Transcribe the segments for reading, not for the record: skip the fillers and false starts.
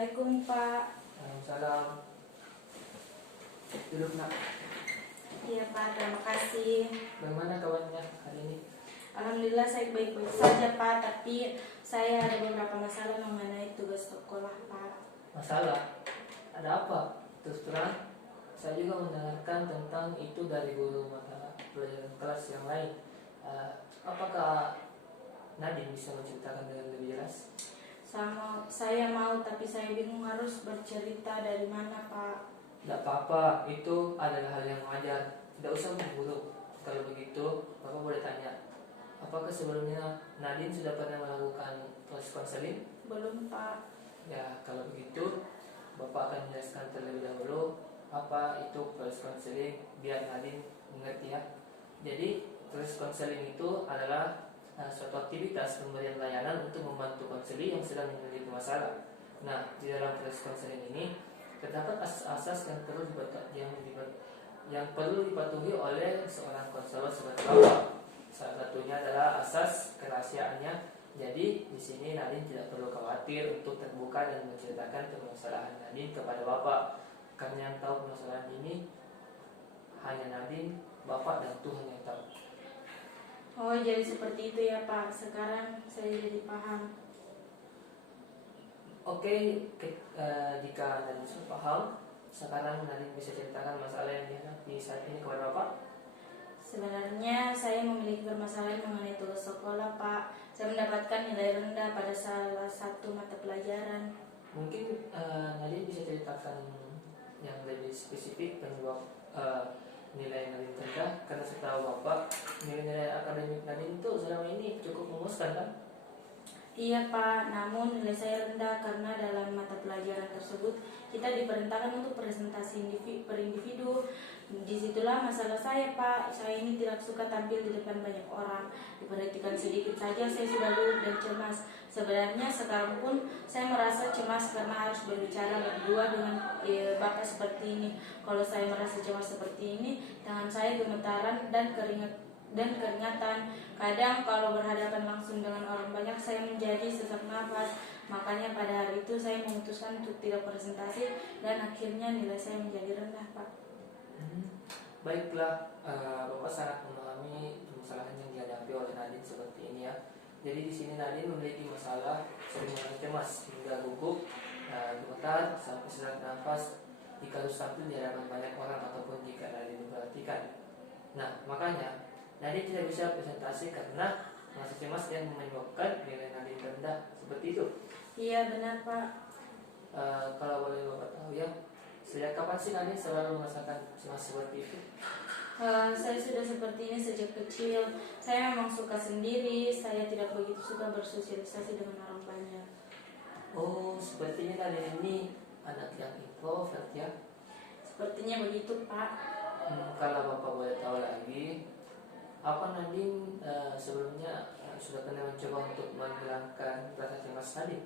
Assalamualaikum Pak. Salam. Duduk nak. Iya Pak, terima kasih. Bagaimana kawannya hari ini? Alhamdulillah saya baik-baik saja Pak, tapi saya ada beberapa masalah mengenai tugas sekolah Pak. Masalah? Ada apa? Terus terang, saya juga mendengarkan tentang itu dari guru mata pelajaran kelas yang lain. Apakah Nadine bisa menceritakan dengan lebih jelas? Saya mau, tapi saya bingung harus bercerita dari mana Pak. Tidak apa-apa, itu adalah hal yang wajar. Tidak usah buru-buru. Kalau begitu, Bapak boleh tanya, apakah sebelumnya Nadine sudah pernah melakukan proses konseling? Belum Pak. Ya, kalau begitu Bapak akan menjelaskan terlebih dahulu apa itu proses konseling biar Nadine mengerti ya. Jadi, proses konseling itu adalah suatu aktivitas pemberian layanan untuk membantu konseli yang sedang memiliki masalah. Nah, di dalam proses konseling ini terdapat asas-asas yang perlu dipatuhi oleh seorang konselor seperti Bapak. Salah satunya adalah asas kerahasiaannya. Jadi di sini Nadine tidak perlu khawatir untuk terbuka dan menceritakan permasalahan Nadine kepada Bapak, karena yang tahu permasalahan ini hanya Nadine, Bapak, dan Tuhan yang tahu. Oh, jadi seperti itu ya Pak. Sekarang saya jadi paham. Oke, jika Nadine sudah paham, sekarang Nadine bisa ceritakan masalah yang dihadapi saat ini kepada Bapak. Sebenarnya saya memiliki permasalahan mengenai tugas sekolah Pak. Saya mendapatkan nilai rendah pada salah satu mata pelajaran. Mungkin Nadine bisa ceritakan yang lebih spesifik penyebab nilai Nadine rendah, karena setahu Bapak nilai-nilai akademik Nadine itu selama ini cukup memuaskan kan? Iya Pak, namun nilai saya rendah karena dalam mata pelajaran tersebut kita diperintahkan untuk presentasi per individu. Disitulah masalah saya Pak. Saya ini tidak suka tampil di depan banyak orang. Diperhatikan sedikit saja saya sudah gugup dan cemas. Sebenarnya sekarang pun saya merasa cemas karena harus berbicara berdua dengan Bapak seperti ini. Kalau saya merasa cemas seperti ini, tangan saya gemetaran dan keringatan. Kadang kalau berhadapan langsung dengan orang banyak saya menjadi sesak nafas. Makanya pada hari itu saya memutuskan untuk tidak presentasi dan akhirnya nilai saya menjadi rendah Pak. Baiklah, Bapak sangat memahami permasalahan yang dihadapi oleh Nadine seperti ini ya. Jadi di sini Nadine memiliki masalah sering merasa cemas hingga gugup, gemetar sampai sesak nafas jika harus tampil di hadapan banyak orang ataupun jika Nadine diperhatikan. Nah, makanya Nadine tidak bisa presentasi karena merasa cemas yang menyebabkan nilai Nadine rendah seperti itu. Iya benar Pak. Kalau boleh Bapak tahu ya, sejak kapan sih Nadine selalu merasakan cemas seperti itu? Saya sudah seperti ini sejak kecil. Saya memang suka sendiri. Saya tidak begitu suka bersosialisasi dengan orang banyak. Oh, sepertinya Nadine ini anak yang introvert ya. Sepertinya begitu Pak. Kalau Bapak boleh tahu lagi, apa Nadine sebelumnya sudah pernah mencoba untuk menghilangkan rasa cemas Nadine?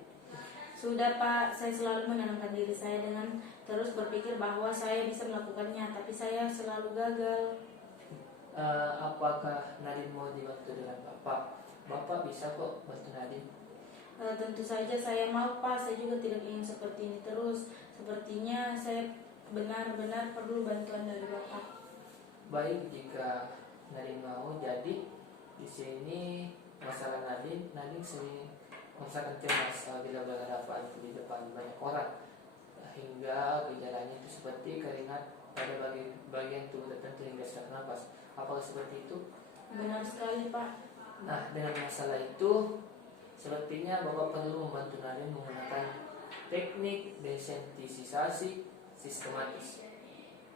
Sudah Pak, saya selalu menenangkan diri saya dengan terus berpikir bahwa saya bisa melakukannya, tapi saya selalu gagal. Apakah Nadine mau dibantu dengan Bapak? Bapak bisa kok bantu Nadine. Tentu saja saya mau Pak, saya juga tidak ingin seperti ini terus. Sepertinya saya benar-benar perlu bantuan dari Bapak. Baik, jika Nadine mau, jadi di sini masalah Nadine sering merasakan cemas bila berhadapan di depan banyak orang, hingga gejalanya itu seperti keringat pada bagian tubuh tertentu hingga sesak nafas. Apakah seperti itu? Benar sekali Pak. Nah, dengan masalah itu sepertinya Bapak perlu membantu Nadine menggunakan teknik desensitisasi sistematis.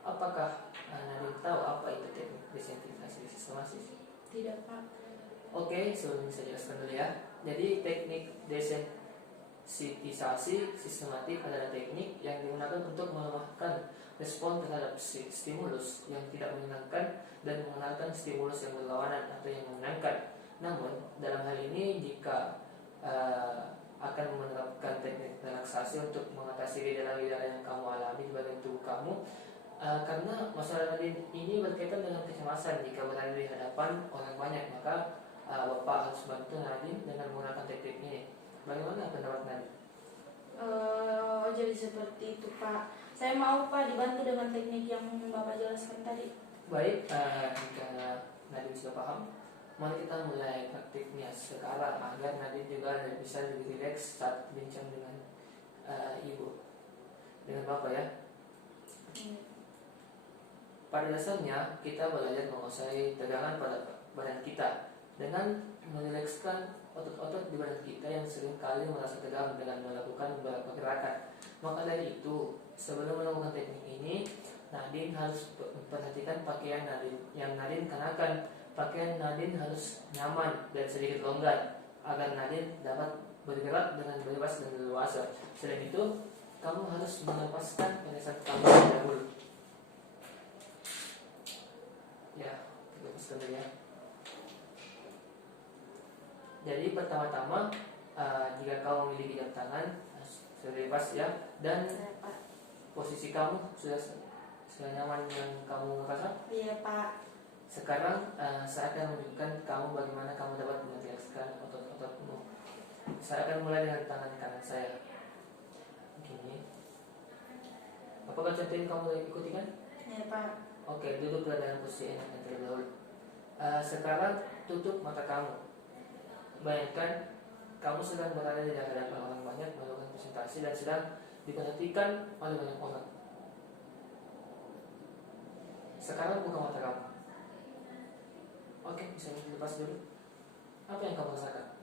Apakah Nadine tahu apa itu teknik desensitisasi sistematis? Tidak Pak. Oke, sebelum saya jelaskan dulu ya. Jadi teknik desensitisasi sistematik adalah teknik yang digunakan untuk melemahkan respon terhadap stimulus yang tidak menyenangkan dan mengenalkan stimulus yang berlawanan atau yang menyenangkan. Namun dalam hal ini jika akan menerapkan teknik relaksasi untuk mengatasi gejala-gejala yang kamu alami di bagian tubuh kamu, karena masalah ini berkaitan dengan kecemasan jika berada di hadapan orang banyak, maka Bapak harus bantu Nadine dengan menggunakan teknik ini. Bagaimana pendapat Nadine? Betul seperti itu Pak. Saya mau Pak dibantu dengan teknik yang Bapak jelaskan tadi. Baik, jika Nadine sudah paham, mari kita mulai praktiknya sekarang agar Nadine juga bisa lebih rileks saat bincang dengan ibu, dengan bapak ya. Pada dasarnya kita belajar menguasai tegangan pada badan kita dengan merilekskan otot-otot di badan kita yang seringkali merasa tegang dengan melakukan beberapa gerakan. Maka dari itu, sebelum melakukan teknik ini, Nadine harus memperhatikan pakaian yang Nadine kenakan. Pakaian Nadine harus nyaman dan sedikit longgar agar Nadine dapat bergerak dengan bebas dan leluasa. Selain itu, kamu harus melepaskan penesan kamu terlebih dahulu. Ya, kita lepaskan dulu ya. Jadi pertama-tama, jika kamu memiliki jam tangan, sudah lepas ya, dan posisi kamu sudah nyaman yang kamu rasa. Iya Pak. Sekarang saya akan menunjukkan kamu bagaimana kamu dapat merilekskan otot-ototmu. Saya akan mulai dengan tangan kanan saya. Begini. Apakah contoh yang kamu ikuti kan? Iya Pak. Oke, duduklah dalam posisi enak yang terlebih dahulu. Sekarang tutup mata kamu. Bayangkan kamu sedang berada di hadapan orang banyak melakukan presentasi dan sedang diperhatikan oleh banyak orang. Sekarang buka mata kamu. Oke, bisa dilepas dulu. Apa yang kamu rasakan?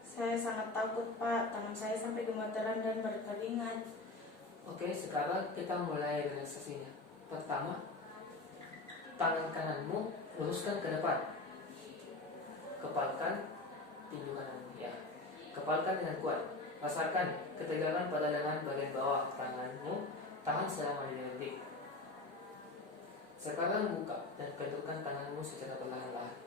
Saya sangat takut Pak, tangan saya sampai gemetaran dan berkeringat. Oke, sekarang kita mulai relaksasinya. Pertama, tangan kananmu luruskan ke depan. Kepalkan tinju kananmu ya. Kepalkan dengan kuat. Rasakan ketegangan pada lengan bagian bawah tanganmu. Tahan selama 5 detik. Sekarang buka dan bentukkan tanganmu secara perlahan-lahan.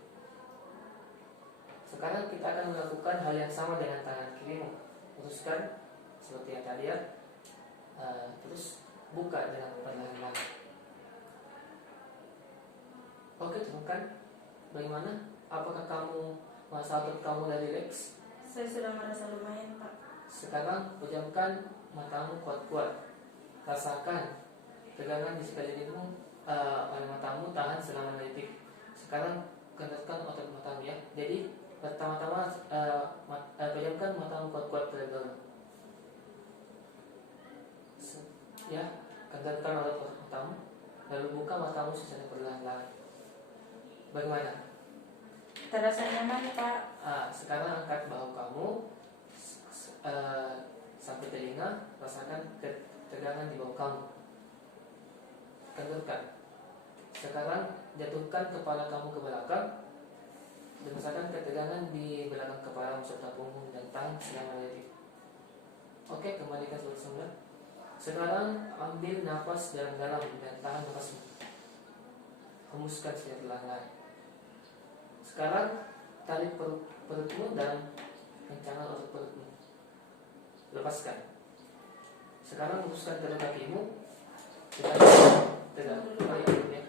Sekarang kita akan melakukan hal yang sama dengan tangan kirimu. Luruskan seperti yang tadi ya. Terus buka dengan perlahan-lahan. Oke, temukan bagaimana? Apakah kamu merasa otot kamu sudah rileks? Saya sudah merasa lumayan Pak. Sekarang pejamkan matamu kuat-kuat. Rasakan tegangan di sekelilingmu oleh matamu, tahan selama 5 detik. Sekarang kendalikan otot matamu ya. Jadi pertama-tama pejamkan matamu kuat-kuat terlebih dahulu. Ya, kendalikan otot matamu, lalu buka matamu secara perlahan-lahan. Bagaimana? Terasa nyaman Pak. Sekarang angkat bahu kamu sampai telinga, rasakan ketegangan di bahu kamu. Kendalikan. Sekarang jatuhkan kepala kamu ke belakang dan rasakan ketegangan di belakang kepala serta punggung dan tahan selama 5 detik. Oke, kembalikan seperti semula. Sekarang ambil nafas dalam-dalam dan tahan nafasmu. Hembuskan secara perlahan-lahan. Sekarang tarik perutmu dan kencangkan otot perutmu. Lepaskan. Sekarang hembuskan kedua kakimu. Tegak. Ya.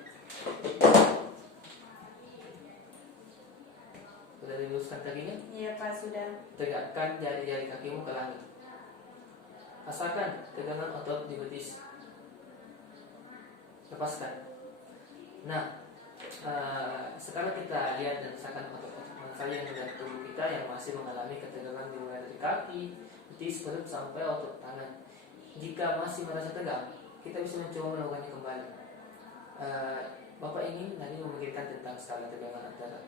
Sudah diluruskan kakinya? Iya Pak, sudah. Tegakkan jari-jari kakimu ke langit. Rasakan tegangan otot di betis. Lepaskan. Nah, sekarang kita lihat dan rasakan otot-otot mana saja yang ada di tubuh kita yang masih mengalami ketegangan dimulai dari kaki, betis, perut sampai otot tangan. Jika masih merasa tegang, kita bisa mencoba melakukannya kembali. Bapak ingin nanti memikirkan tentang skala tegangan antara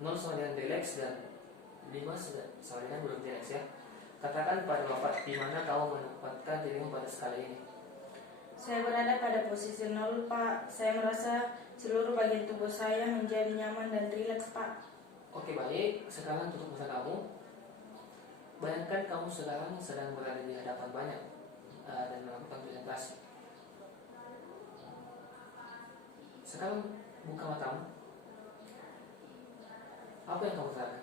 0 sama dengan relax dan 5 sama dengan belum relax ya. Katakan pada Bapak di mana kamu menempatkan dirimu pada skala ini. Saya berada pada posisi 0 Pak. Saya merasa seluruh bagian tubuh saya menjadi nyaman dan rileks Pak. Oke baik, sekarang tutup mata kamu. Bayangkan kamu sekarang sedang berada di hadapan banyak dan melakukan presentasi. Sekarang buka matamu. Apa yang kamu rasakan?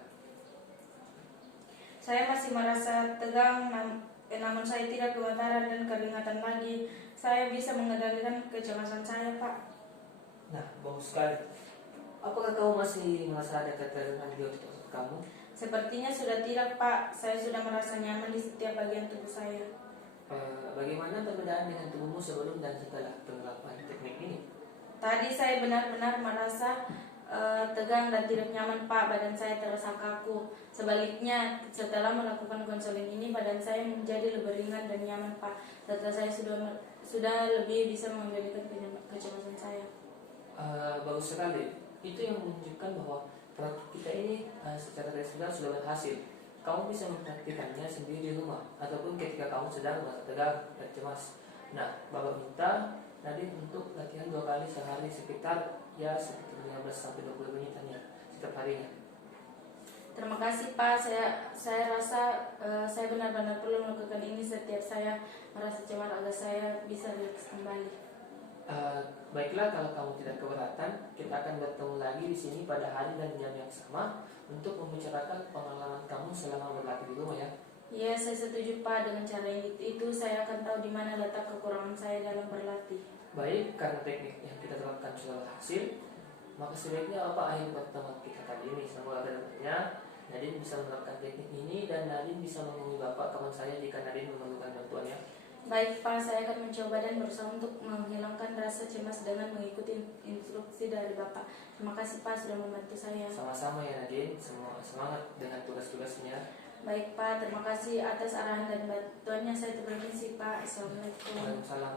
Saya masih merasa tegang, namun saya tidak gemetaran dan keringatan lagi. Saya bisa mengendalikan kecemasan saya Pak. Nah, bagus sekali. Apakah kamu masih merasa ada ketegangan di otot kamu? Sepertinya sudah tidak, Pak. Saya sudah merasa nyaman di setiap bagian tubuh saya. Bagaimana perbedaan dengan tubuhmu sebelum dan setelah penerapan teknik ini? Tadi saya benar-benar merasa tegang dan tidak nyaman, Pak. Badan saya terasa kaku. Sebaliknya, setelah melakukan konseling ini, badan saya menjadi lebih ringan dan nyaman, Pak. Serta saya sudah lebih bisa mengendalikan kecemasan saya. Bagus sekali. Itu yang menunjukkan bahwa praktik kita ini secara tradisional sudah berhasil. Kamu bisa mempraktikannya sendiri di rumah ataupun ketika kamu sedang merasa tegang dan cemas. Nah, Bapak minta Nadine untuk latihan 2 kali sehari sekitar 15 sampai 20 menitan ya setiap harinya. Terima kasih, Pak. Saya rasa saya benar-benar perlu melakukan ini setiap saya merasa cemas agar saya bisa rileks kembali. Baiklah, kalau kamu tidak keberatan, kita akan bertemu lagi di sini pada hari dan jam yang sama untuk membicarakan pengalaman kamu selama berlatih di rumah ya. Ya, saya setuju, Pak. Dengan cara itu saya akan tahu di mana letak kekurangan saya dalam berlatih. Baik, karena teknik yang kita terapkan sudah berhasil, maka sebaiknya apa akhir pertemuan kita kali ini. Semoga kedepannya Nadine bisa menerapkan teknik ini dan Nadine bisa menghubungi Bapak kawan saya jika Nadine memerlukan bantuan ya. Baik, Pak, saya akan mencoba dan berusaha untuk menghilangkan rasa cemas dengan mengikuti instruksi dari Bapak. Terima kasih, Pak, sudah membantu saya. Sama-sama ya Nadine, semua semangat dengan tugas-tugasnya. Baik, Pak, terima kasih atas arahan dan bantuannya. Saya terima kasih, Pak. Assalamualaikum. Waalaikumsalam.